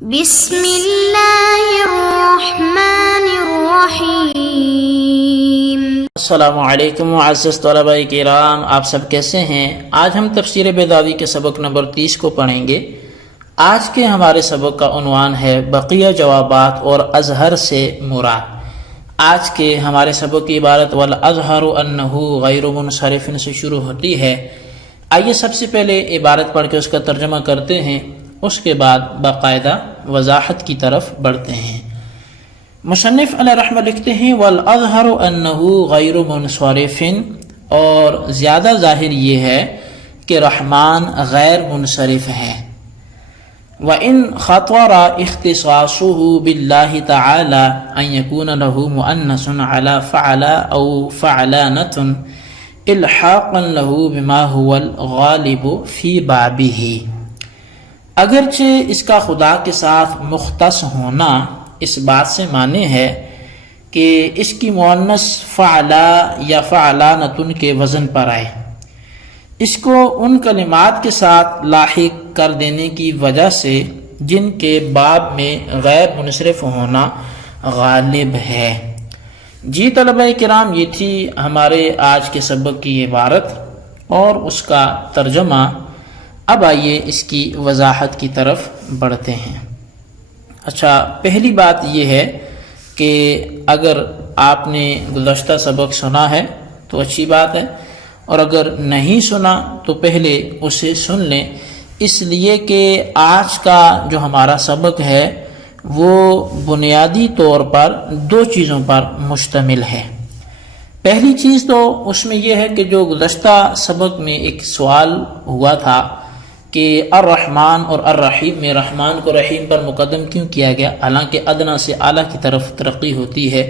بسم اللہ الرحمن الرحیم۔ السلام علیکم معزز طلباء کرام، آپ سب کیسے ہیں؟ آج ہم تفسیر بیضاوی کے سبق نمبر 30 کو پڑھیں گے۔ آج کے ہمارے سبق کا عنوان ہے بقیہ جوابات اور اظہر سے مراد۔ آج کے ہمارے سبق کی عبارت والازہر انہ غیر منصرف سے شروع ہوتی ہے۔ آئیے سب سے پہلے عبارت پڑھ کے اس کا ترجمہ کرتے ہیں، اس کے بعد باقاعدہ وضاحت کی طرف بڑھتے ہیں۔ مصنف علیہ رحمہ لکھتے ہیں والأظہر انہ غیر منصرف، اور زیادہ ظاہر یہ ہے کہ رحمان غیر منصرف ہے۔ وَإِنْ خَطَرَ اخْتِصَاصُهُ بِاللَّهِ تَعَالَى أَنْ يَكُونَ لَهُ مُؤَنَّثٌ عَلَى فَعَلَى أَوْ فَعَلَانَةٌ إِلْحَاقًا لَهُ بِمَا هُوَ الْغَالِبُ فِي بَابِهِ، اگرچہ اس کا خدا کے ساتھ مختص ہونا اس بات سے مانے ہے کہ اس کی مؤنث فعلا یا فعلانتن کے وزن پر آئے، اس کو ان کلمات کے ساتھ لاحق کر دینے کی وجہ سے جن کے باب میں غیر منصرف ہونا غالب ہے۔ جی طلبہ کرام، یہ تھی ہمارے آج کے سبق کی عبارت اور اس کا ترجمہ۔ اب آئیے اس کی وضاحت کی طرف بڑھتے ہیں۔ اچھا، پہلی بات یہ ہے کہ اگر آپ نے گزشتہ سبق سنا ہے تو اچھی بات ہے، اور اگر نہیں سنا تو پہلے اسے سن لیں، اس لیے کہ آج کا جو ہمارا سبق ہے وہ بنیادی طور پر دو چیزوں پر مشتمل ہے۔ پہلی چیز تو اس میں یہ ہے کہ جو گزشتہ سبق میں ایک سوال ہوا تھا کہ الرحمن اور الرحیم میں رحمان کو رحیم پر مقدم کیوں کیا گیا، حالانکہ ادنا سے اعلیٰ کی طرف ترقی ہوتی ہے،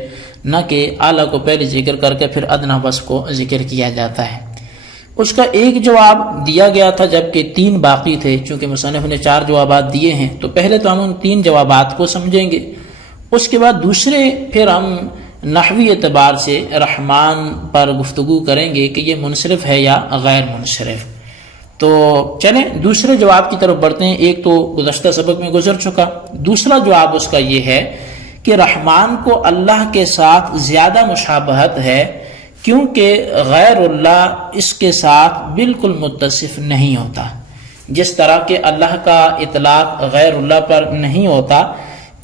نہ کہ اعلیٰ کو پہلے ذکر کر کے پھر ادنا وصف کو ذکر کیا جاتا ہے۔ اس کا ایک جواب دیا گیا تھا جبکہ 3 باقی تھے۔ چونکہ مصنف نے 4 جوابات دیے ہیں تو پہلے تو ہم ان 3 جوابات کو سمجھیں گے، اس کے بعد دوسرے پھر ہم نحوی اعتبار سے رحمان پر گفتگو کریں گے کہ یہ منصرف ہے یا غیر منصرف۔ تو چلیں دوسرے جواب کی طرف بڑھتے ہیں۔ ایک تو گزشتہ سبق میں گزر چکا، دوسرا جواب اس کا یہ ہے کہ رحمان کو اللہ کے ساتھ زیادہ مشابہت ہے، کیونکہ غیر اللہ اس کے ساتھ بالکل متصف نہیں ہوتا۔ جس طرح کہ اللہ کا اطلاق غیر اللہ پر نہیں ہوتا،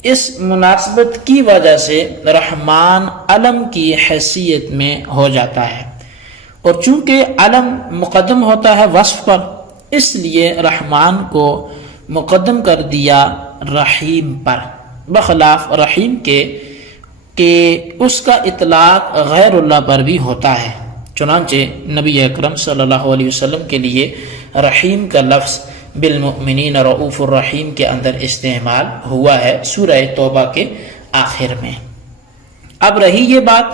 اس مناسبت کی وجہ سے رحمان علم کی حیثیت میں ہو جاتا ہے، اور چونکہ علم مقدم ہوتا ہے وصف پر، اس لیے رحمان کو مقدم کر دیا رحیم پر، بخلاف رحیم کے کہ اس کا اطلاق غیر اللہ پر بھی ہوتا ہے۔ چنانچہ نبی اکرم صلی اللہ علیہ وسلم کے لیے رحیم کا لفظ بالمؤمنین رؤوف الرحیم کے اندر استعمال ہوا ہے سورہ توبہ کے آخر میں۔ اب رہی یہ بات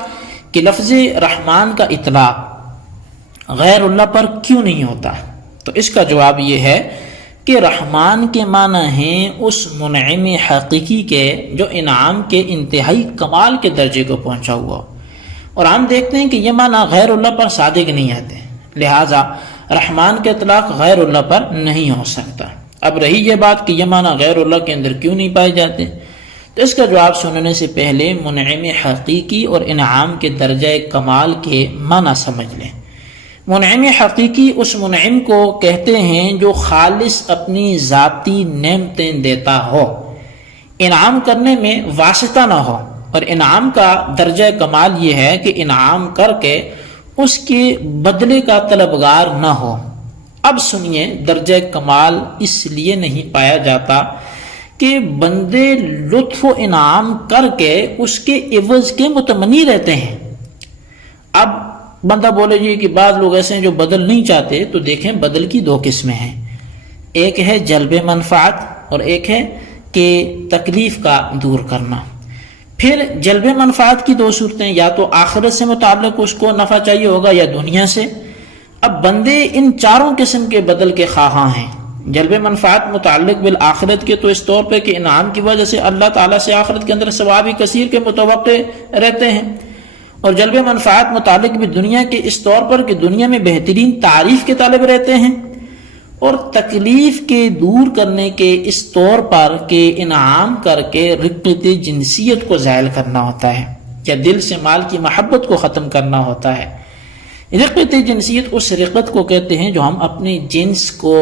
کہ لفظ رحمان کا اطلاق غیر اللہ پر کیوں نہیں ہوتا، تو اس کا جواب یہ ہے کہ رحمان کے معنی ہیں اس منعم حقیقی کے جو انعام کے انتہائی کمال کے درجے کو پہنچا ہوا، اور ہم دیکھتے ہیں کہ یہ معنی غیر اللہ پر صادق نہیں آتے، لہٰذا رحمان کے اطلاق غیر اللہ پر نہیں ہو سکتا۔ اب رہی یہ بات کہ یہ معنی غیر اللہ کے اندر کیوں نہیں پائے جاتے، تو اس کا جواب سننے سے پہلے منعم حقیقی اور انعام کے درجہ کمال کے معنی سمجھ لیں۔ منعم حقیقی اس منعم کو کہتے ہیں جو خالص اپنی ذاتی نعمتیں دیتا ہو، انعام کرنے میں واسطہ نہ ہو، اور انعام کا درجہ کمال یہ ہے کہ انعام کر کے اس کے بدلے کا طلبگار نہ ہو۔ اب سنیے، درجہ کمال اس لیے نہیں پایا جاتا کہ بندے لطف و انعام کر کے اس کے عوض کے متمنی رہتے ہیں۔ اب بندہ بولے جی کہ بعض لوگ ایسے ہیں جو بدل نہیں چاہتے، تو دیکھیں بدل کی 2 قسمیں ہیں، ایک ہے جلب منفعت اور ایک ہے کہ تکلیف کا دور کرنا۔ پھر جلب منفعت کی 2 صورتیں، یا تو آخرت سے متعلق اس کو نفع چاہیے ہوگا یا دنیا سے۔ اب بندے ان 4 قسم کے بدل کے خواہاں ہیں۔ جلب منفعت متعلق بالآخرت کے تو اس طور پہ کہ انعام کی وجہ سے اللہ تعالیٰ سے آخرت کے اندر ثواب کثیر کے متوقع رہتے ہیں، اور جلب منفعت متعلق بھی دنیا کے اس طور پر کہ دنیا میں بہترین تعریف کے طالب رہتے ہیں، اور تکلیف کے دور کرنے کے اس طور پر کہ انعام کر کے رقت جنسیت کو زائل کرنا ہوتا ہے یا دل سے مال کی محبت کو ختم کرنا ہوتا ہے۔ رقت جنسیت اس رقت کو کہتے ہیں جو ہم اپنے جنس کو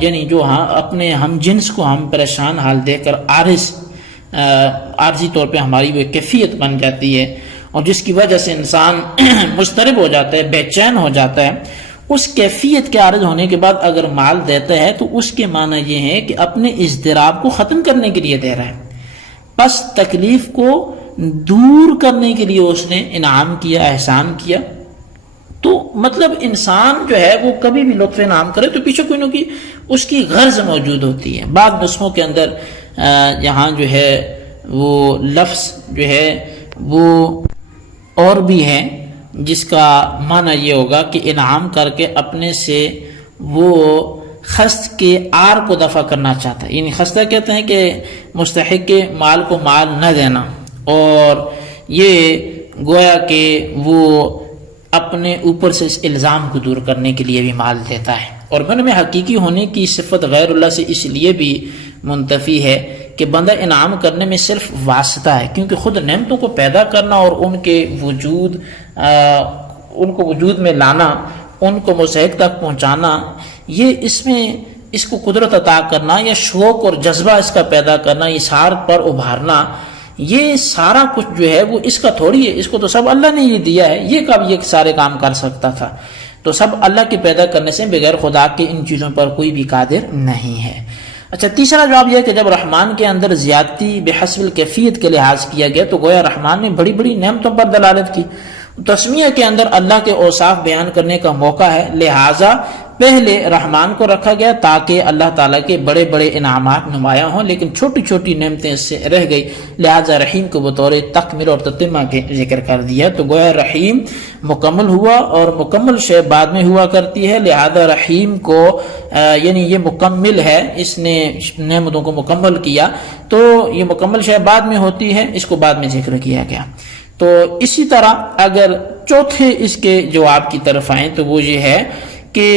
یعنی جو اپنے ہم جنس کو ہم پریشان حال دے کر عارضی طور پہ ہماری وہ کیفیت بن جاتی ہے اور جس کی وجہ سے انسان مضطرب ہو جاتا ہے، بے چین ہو جاتا ہے۔ اس کیفیت کے عارض ہونے کے بعد اگر مال دیتا ہے تو اس کے معنی یہ ہے کہ اپنے اضطراب کو ختم کرنے کے لیے دے رہا ہے، بس تکلیف کو دور کرنے کے لیے اس نے انعام کیا، احسان کیا۔ تو مطلب انسان جو ہے وہ کبھی بھی لطف انعام کرے تو پیچھے کوئی نہ کوئی اس کی غرض موجود ہوتی ہے۔ بعض نسخوں کے اندر یہاں جو ہے وہ لفظ جو ہے وہ اور بھی ہے جس کا معنی یہ ہوگا کہ انعام کر کے اپنے سے وہ خست کے آر کو دفع کرنا چاہتا ہے، یعنی خستہ کہتے ہیں کہ مستحق کے مال کو مال نہ دینا، اور یہ گویا کہ وہ اپنے اوپر سے اس الزام کو دور کرنے کے لیے بھی مال دیتا ہے۔ اور من میں حقیقی ہونے کی صفت غیر اللہ سے اس لیے بھی منتفی ہے کہ بندہ انعام کرنے میں صرف واسطہ ہے، کیونکہ خود نعمتوں کو پیدا کرنا اور ان کو وجود میں لانا، ان کو مستحق تک پہنچانا، یہ اس کو قدرت عطا کرنا یا شوق اور جذبہ اس کا پیدا کرنا، اثار پر ابھارنا، یہ سارا کچھ جو ہے وہ اس کا تھوڑی ہے، اس کو تو سب اللہ نے یہ دیا ہے، یہ کب یہ سارے کام کر سکتا تھا؟ تو سب اللہ کے پیدا کرنے سے بغیر خدا کے ان چیزوں پر کوئی بھی قادر نہیں ہے۔ اچھا، تیسرا جواب یہ کہ جب رحمان کے اندر زیادتی بحسب الکیفیت کے لحاظ کیا گیا تو گویا رحمان نے بڑی بڑی نعمتوں پر دلالت کی۔ تسمیہ کے اندر اللہ کے اوصاف بیان کرنے کا موقع ہے، لہٰذا پہلے رحمان کو رکھا گیا تاکہ اللہ تعالیٰ کے بڑے بڑے انعامات نمایاں ہوں، لیکن چھوٹی چھوٹی نعمتیں اس سے رہ گئی، لہٰذا رحیم کو بطور تکمل اور تتمہ کے ذکر کر دیا۔ تو گویا رحیم مکمل ہوا اور مکمل شے بعد میں ہوا کرتی ہے، لہٰذا رحیم کو یعنی یہ مکمل ہے، اس نے نعمتوں کو مکمل کیا، تو یہ مکمل شے بعد میں ہوتی ہے، اس کو بعد میں ذکر کیا گیا۔ تو اسی طرح اگر چوتھے اس کے جواب کی طرف آئیں تو وہ یہ ہے کہ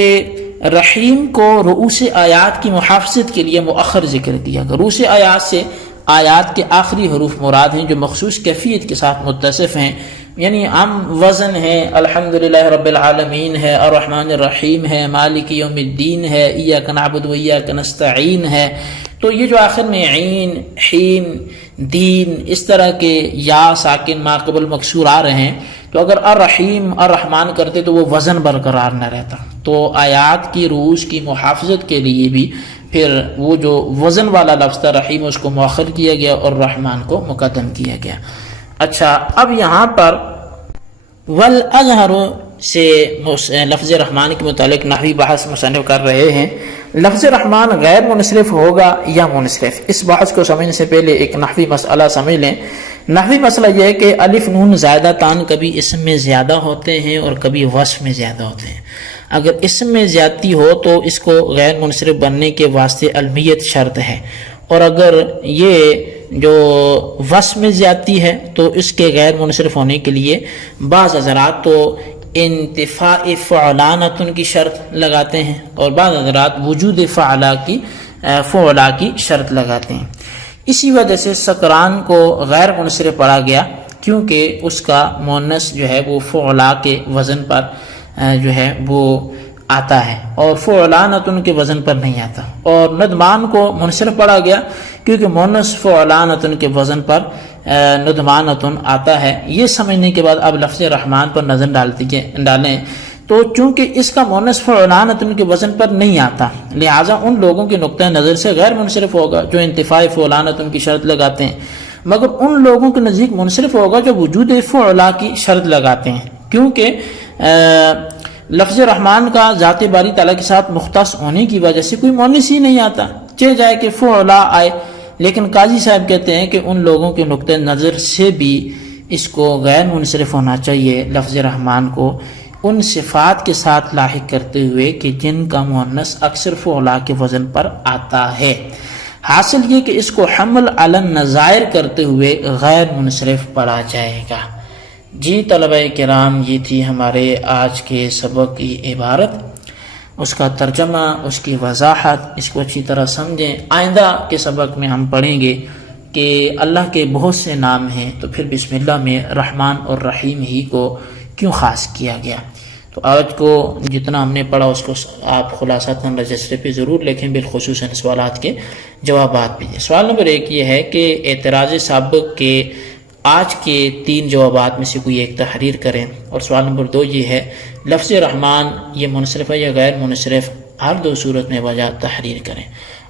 رحیم کو رؤوس آیات کی محافظت کے لیے مؤخر ذکر کیا گیا۔ رؤوس آیات سے آیات کے آخری حروف مراد ہیں جو مخصوص کیفیت کے ساتھ متصف ہیں، یعنی عام وزن ہے، الحمدللہ رب العالمین ہے، الرحمن الرحیم ہے، مالک یوم الدین ہے، ایاک نعبد و ایاک نستعین ہے۔ تو یہ جو آخر میں عین، حین، دین، اس طرح کے یا ساکن ما قبل مکسور آ رہے ہیں، تو اگر الرحیم الرحمن کرتے تو وہ وزن برقرار نہ رہتا۔ تو آیات کی رؤوس کی محافظت کے لیے بھی پھر وہ جو وزن والا لفظ تھا رحیم اس کو مؤخر کیا گیا اور رحمان کو مقدم کیا گیا۔ اچھا، اب یہاں پر والازہر سے لفظ رحمان کے متعلق نحوی بحث مصنف کر رہے ہیں۔ لفظ رحمان غیر منصرف ہوگا یا منصرف، اس بحث کو سمجھنے سے پہلے ایک نحوی مسئلہ سمجھ لیں۔ نحوی مسئلہ یہ ہے کہ الف نون زائدہ تان کبھی اسم میں زیادہ ہوتے ہیں اور کبھی وصف میں زیادہ ہوتے ہیں۔ اگر اسم میں زیادتی ہو تو اس کو غیر منصرف بننے کے واسطے المیت شرط ہے، اور اگر یہ جو وصف میں زیادتی ہے تو اس کے غیر منصرف ہونے کے لیے بعض حضرات تو انتفاء فعلانتن کی شرط لگاتے ہیں اور بعض حضرات وجود فعلا کی شرط لگاتے ہیں۔ اسی وجہ سے سکران کو غیر منصرف پڑھا گیا کیونکہ اس کا مؤنث جو ہے وہ فعلا کے وزن پر جو ہے وہ آتا ہے اور فعلانتن کے وزن پر نہیں آتا، اور ندمان کو منصرف پڑھا گیا کیونکہ مؤنث فعلانتن کے وزن پر ندمانتن آتا ہے۔ یہ سمجھنے کے بعد اب لفظ رحمان پر نظر ڈالیں تو چونکہ اس کا مؤنث فعلانتن کے وزن پر نہیں آتا، لہٰذا ان لوگوں کے نقطہ نظر سے غیر منصرف ہوگا جو انتفاع فعلانتن کی شرط لگاتے ہیں، مگر ان لوگوں کے نزدیک منصرف ہوگا جو وجود فعلا کی شرط لگاتے ہیں، کیونکہ لفظ رحمان کا ذات باری تعالیٰ کے ساتھ مختص ہونے کی وجہ سے کوئی مؤنث ہی نہیں آتا، چاہے جائے کہ فعلا آئے، لیکن قاضی صاحب کہتے ہیں کہ ان لوگوں کے نقطہ نظر سے بھی اس کو غیر منصرف ہونا چاہیے لفظ رحمان کو ان صفات کے ساتھ لاحق کرتے ہوئے کہ جن کا مؤنث اکثر فعلا کے وزن پر آتا ہے۔ حاصل یہ کہ اس کو حمل علی النظائر کرتے ہوئے غیر منصرف پڑھا جائے گا۔ جی طلبہ کرام، یہ تھی ہمارے آج کے سبق کی عبارت۔ اس کا ترجمہ، اس کی وضاحت، اس کو اچھی طرح سمجھیں۔ آئندہ کے سبق میں ہم پڑھیں گے کہ اللہ کے بہت سے نام ہیں، تو پھر بسم اللہ میں رحمان اور رحیم ہی کو کیوں خاص کیا گیا۔ تو آج کو جتنا ہم نے پڑھا اس کو آپ خلاصتاً رجسٹر پہ ضرور لکھیں، بالخصوص سوالات کے جوابات بھی دیں۔ سوال نمبر 1 یہ ہے کہ اعتراض سابق کے آج کے 3 جوابات میں سے کوئی ایک تحریر کریں، اور سوال نمبر 2 یہ ہے لفظ رحمان یہ منصرف ہے یا غیر منصرف، ہر 2 صورت میں وجہ تحریر کریں۔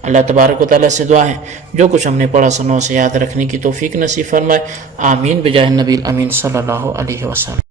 اللہ تبارک و تعالیٰ سے دعا ہے جو کچھ ہم نے پڑھا سنوں سے یاد رکھنے کی توفیق نصیب فرمائے، آمین بجاہ نبی الامین صلی اللہ علیہ وسلم۔